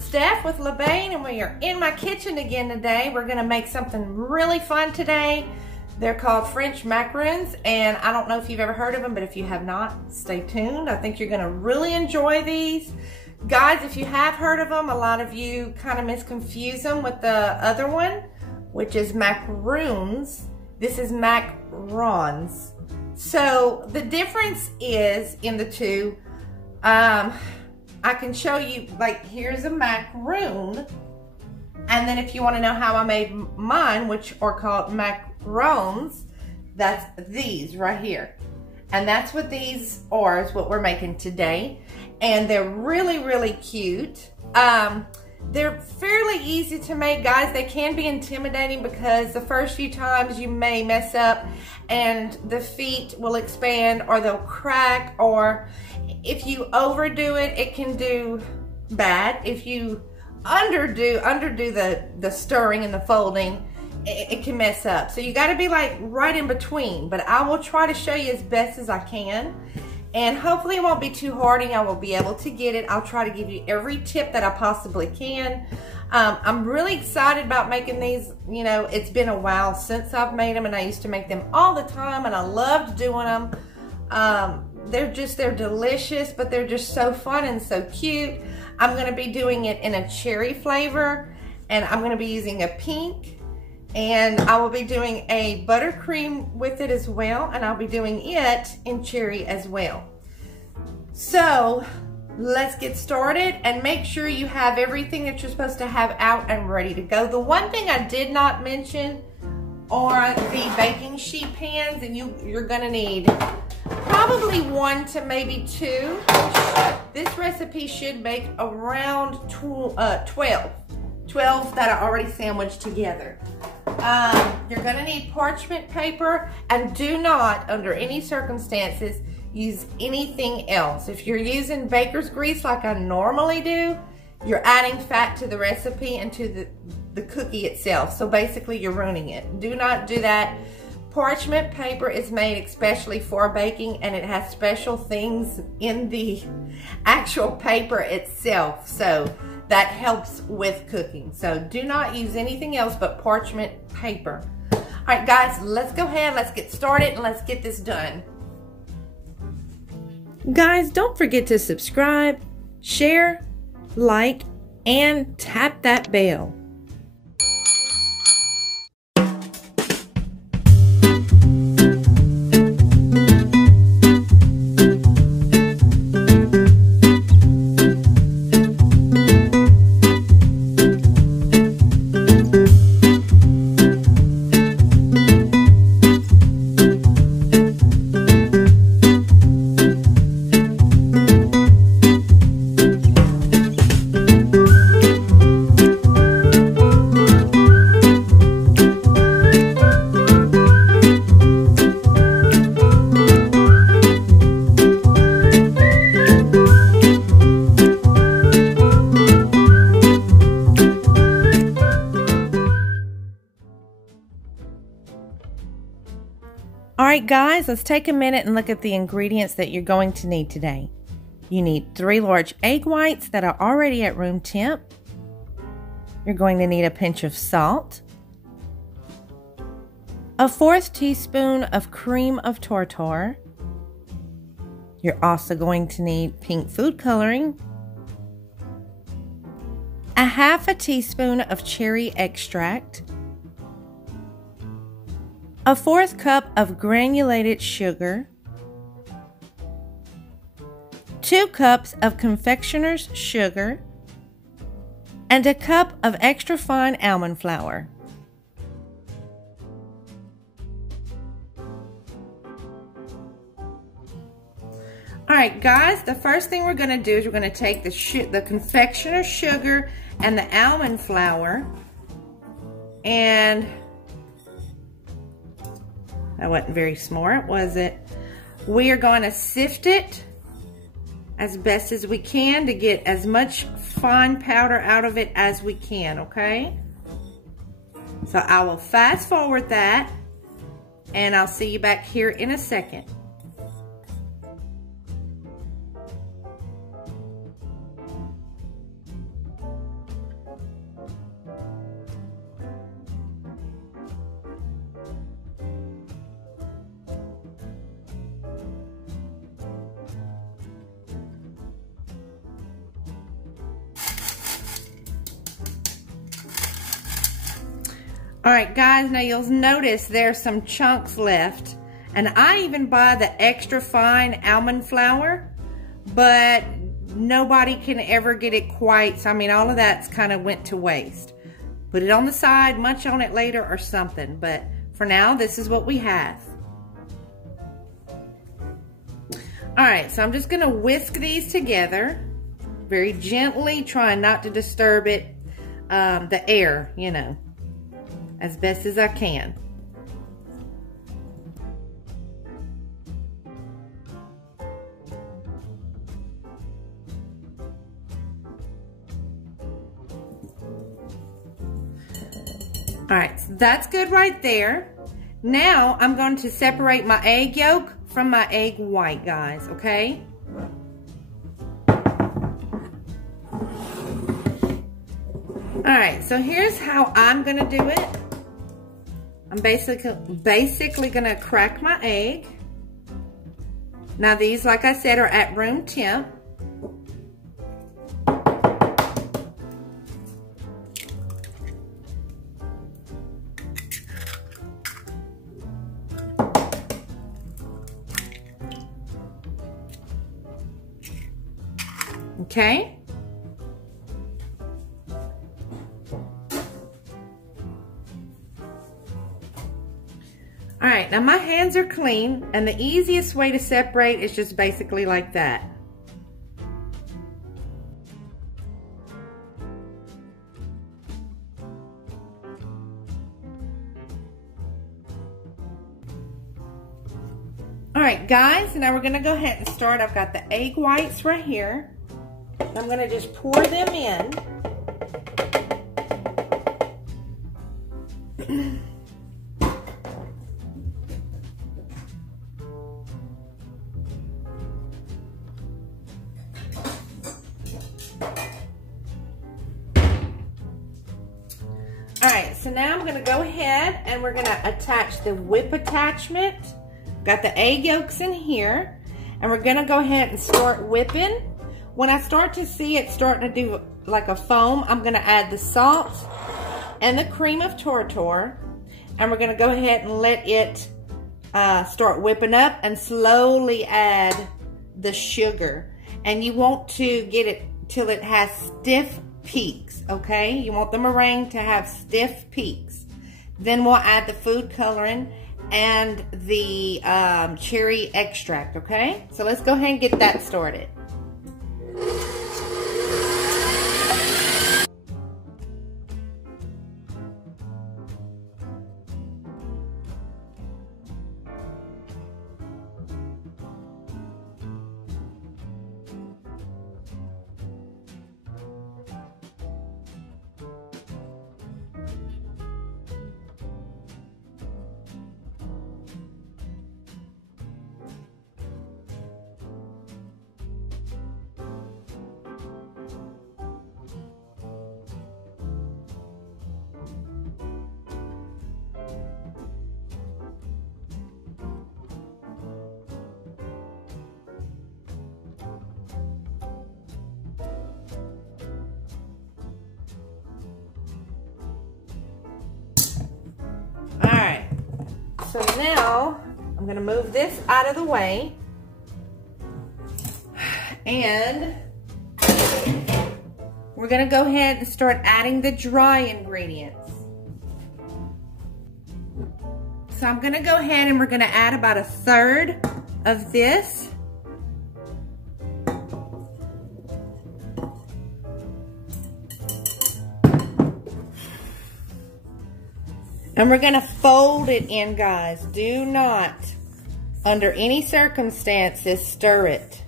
it's Steph with Bain, and we are in my kitchen again today. We're gonna make something really fun today. They're called French macarons, and I don't know if you've ever heard of them, but if you have not, stay tuned. I think you're gonna really enjoy these. Guys, if you have heard of them, a lot of you kind of misconfuse them with the other one, which is macaroons. This is macarons. So the difference is in the two, I can show you, like, here's a macaroon, and then if you want to know how I made mine, which are called macarons, that's these right here. And that's what these are, is what we're making today. And they're really, really cute. They're fairly easy to make, guys. They can be intimidating because the first few times you may mess up and the feet will expand or they'll crack, or if you overdo it, it can do bad. If you underdo the stirring and the folding, it can mess up. So you got to be like right in between, but I will try to show you as best as I can. And hopefully it won't be too hard and I will be able to get it. I'll try to give you every tip that I possibly can. I'm really excited about making these. You know, it's been a while since I've made them, and I used to make them all the time, and I loved doing them. They're delicious, but they're just so fun and so cute. I'm gonna be doing it in a cherry flavor, and I'm gonna be using a pink, and I will be doing a buttercream with it as well, and I'll be doing it in cherry as well. So let's get started, and make sure you have everything that you're supposed to have out and ready to go. The one thing I did not mention are the baking sheet pans, and you're gonna need probably 1 to maybe 2. This recipe should make around 12 that are already sandwiched together. You're gonna need parchment paper, and do not, under any circumstances, use anything else. If you're using baker's grease like I normally do, you're adding fat to the recipe and to the cookie itself. So basically you're ruining it. Do not do that. Parchment paper is made especially for baking, and it has special things in the actual paper itself. So that helps with cooking. So do not use anything else but parchment paper. All right, guys, let's go ahead, let's get started, and let's get this done. Guys, don't forget to subscribe, share, like, and tap that bell. Alright guys, let's take a minute and look at the ingredients that you're going to need today. You need 3 large egg whites that are already at room temp. You're going to need a pinch of salt, a 1/4 teaspoon of cream of tartar. You're also going to need pink food coloring, a 1/2 teaspoon of cherry extract, a 1/4 cup of granulated sugar, 2 cups of Confectioners sugar, and a cup of extra fine almond flour. Alright guys, the first thing we're going to do is we're going to take the Confectioner sugar and the almond flour, and that wasn't very smart, was it? We are going to sift it as best as we can to get as much fine powder out of it as we can, okay? So I will fast forward that, and I'll see you back here in a second. All right, guys, now you'll notice there's some chunks left. And I even buy the extra fine almond flour, but nobody can ever get it quite. So, I mean, all of that's kind of went to waste. Put it on the side, munch on it later or something. But for now, this is what we have. All right, so I'm just gonna whisk these together very gently, trying not to disturb it, the air, you know, as best as I can. All right, so that's good right there. Now I'm going to separate my egg yolk from my egg white, guys, okay? All right, so here's how I'm gonna do it. I'm basically gonna crack my egg. Now these, like I said, are at room temp. Okay. All right, now my hands are clean, and the easiest way to separate is just basically like that. All right, guys, now we're gonna go ahead and start. I've got the egg whites right here. I'm gonna just pour them in. All right, so now I'm gonna go ahead and we're gonna attach the whip attachment. Got the egg yolks in here, and we're gonna go ahead and start whipping. When I start to see it starting to do like a foam, I'm gonna add the salt and the cream of tartar, and we're gonna go ahead and let it start whipping up and slowly add the sugar. And you want to get it till it has stiff peaks, okay? You want the meringue to have stiff peaks. Then we'll add the food coloring and the cherry extract, okay? So let's go ahead and get that started. So now I'm gonna move this out of the way, and we're gonna go ahead and start adding the dry ingredients. So I'm gonna go ahead and we're gonna add about 1/3 of this. And we're gonna fold it in, guys. Do not, under any circumstances, stir it.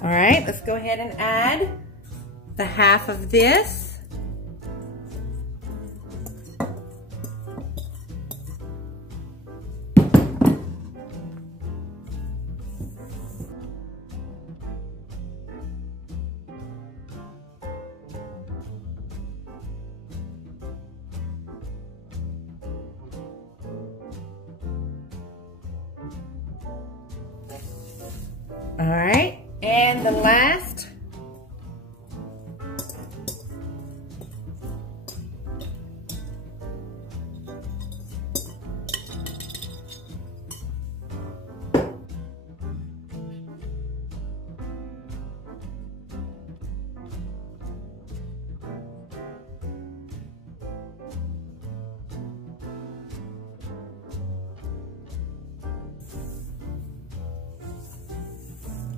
All right, let's go ahead and add the half of this. All right, and the last.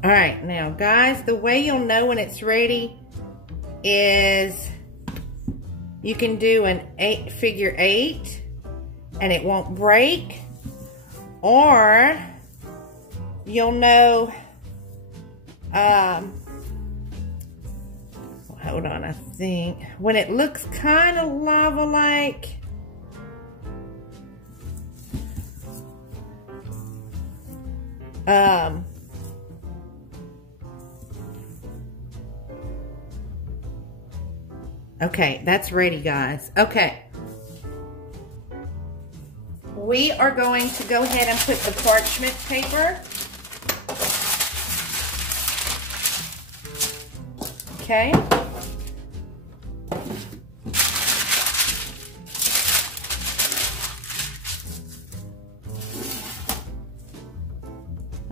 All right, now guys, the way you'll know when it's ready is you can do an figure 8 and it won't break, or you'll know, hold on, I think, when it looks kind of lava-like, okay, that's ready, guys. Okay. We are going to go ahead and put the parchment paper. Okay.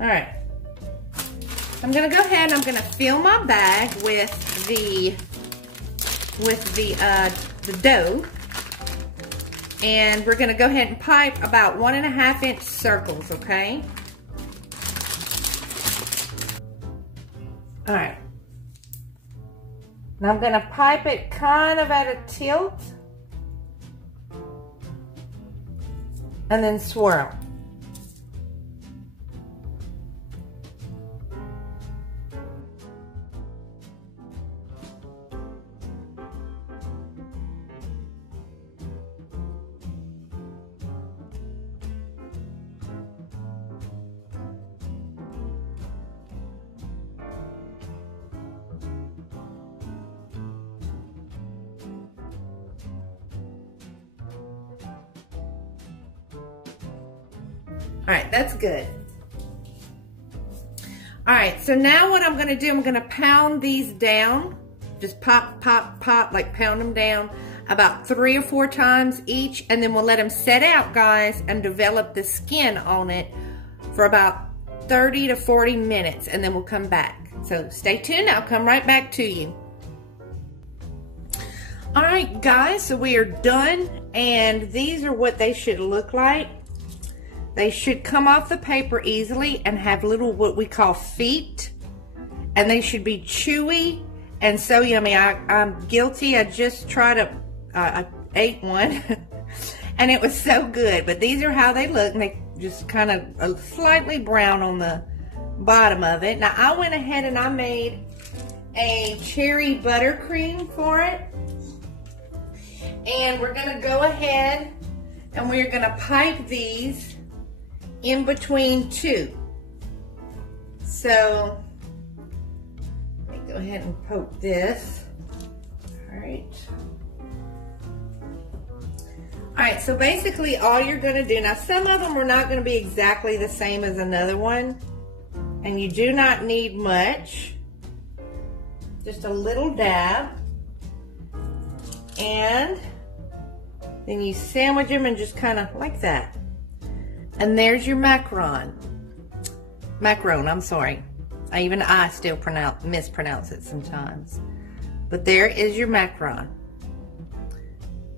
All right. I'm going to go ahead and I'm going to fill my bag with the dough, and we're going to go ahead and pipe about 1.5 inch circles, okay? All right. Now I'm going to pipe it kind of at a tilt and then swirl. All right, that's good. All right, so now what I'm gonna do, I'm gonna pound these down. Just pop, pop, pop, like pound them down about 3 or 4 times each, and then we'll let them set out, guys, and develop the skin on it for about 30 to 40 minutes, and then we'll come back. So stay tuned, I'll come right back to you. All right, guys, so we are done, and these are what they should look like. They should come off the paper easily and have little what we call feet, and they should be chewy and so yummy. I'm guilty. I just tried I ate one and it was so good, but these are how they look, and they just kind of slightly brown on the bottom of it. Now I went ahead and I made a cherry buttercream for it, and we're gonna go ahead and we're gonna pipe these in between 2. So let me go ahead and poke this. All right. All right, so basically all you're gonna do, now some of them are not gonna be exactly the same as another one, and you do not need much, just a little dab, and then you sandwich them and just kind of like that. And there's your macaron. Macaron, I'm sorry. I still mispronounce it sometimes. But there is your macaron.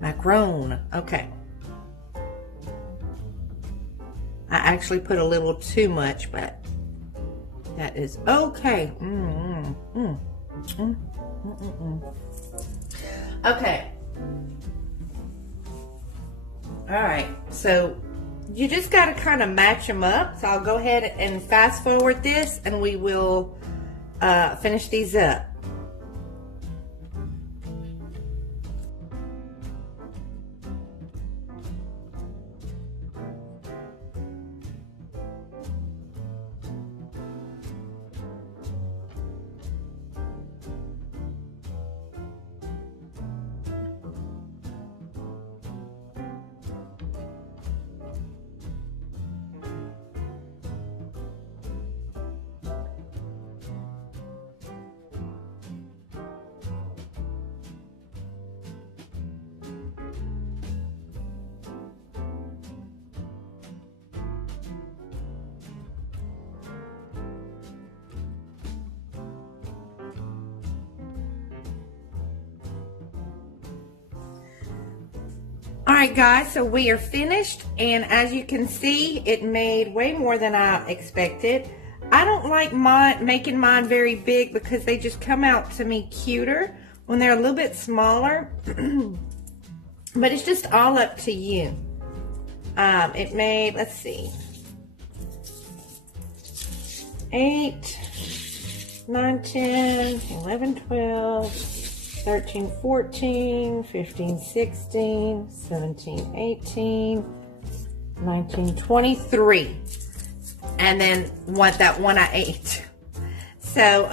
Macaron, okay. I actually put a little too much, but that is okay. Okay. All right, so you just got to kind of match them up. So I'll go ahead and fast forward this, and we will finish these up. All right, guys, so we are finished, and as you can see, it made way more than I expected. I don't like making mine very big because they just come out to me cuter when they're a little bit smaller. But it's just all up to you. It made, let's see, 8, 9, 10, 11, 12, 13, 14, 15, 16, 17, 18, 19, 23. And then that one I ate. So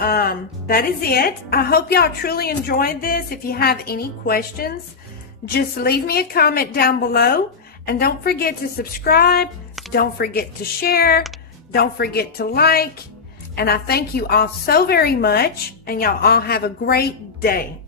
that is it. I hope y'all truly enjoyed this. If you have any questions, just leave me a comment down below. And don't forget to subscribe. Don't forget to share. Don't forget to like. And I thank you all so very much. And y'all all have a great day.